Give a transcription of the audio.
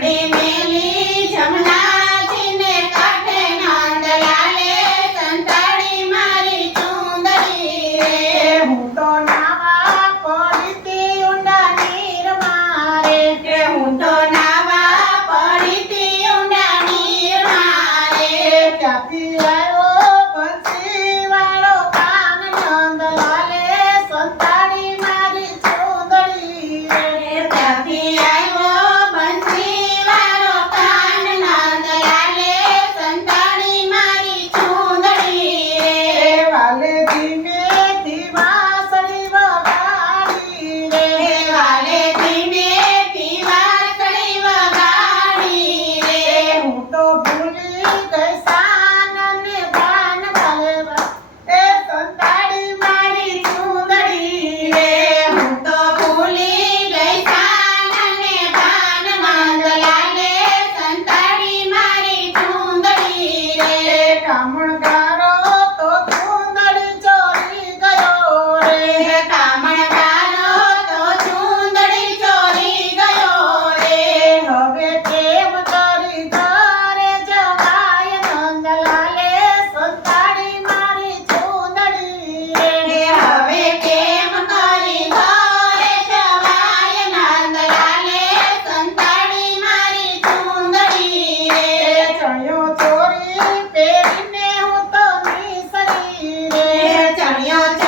ಕಡಿಮೆ i'm gonna have Chamiocha.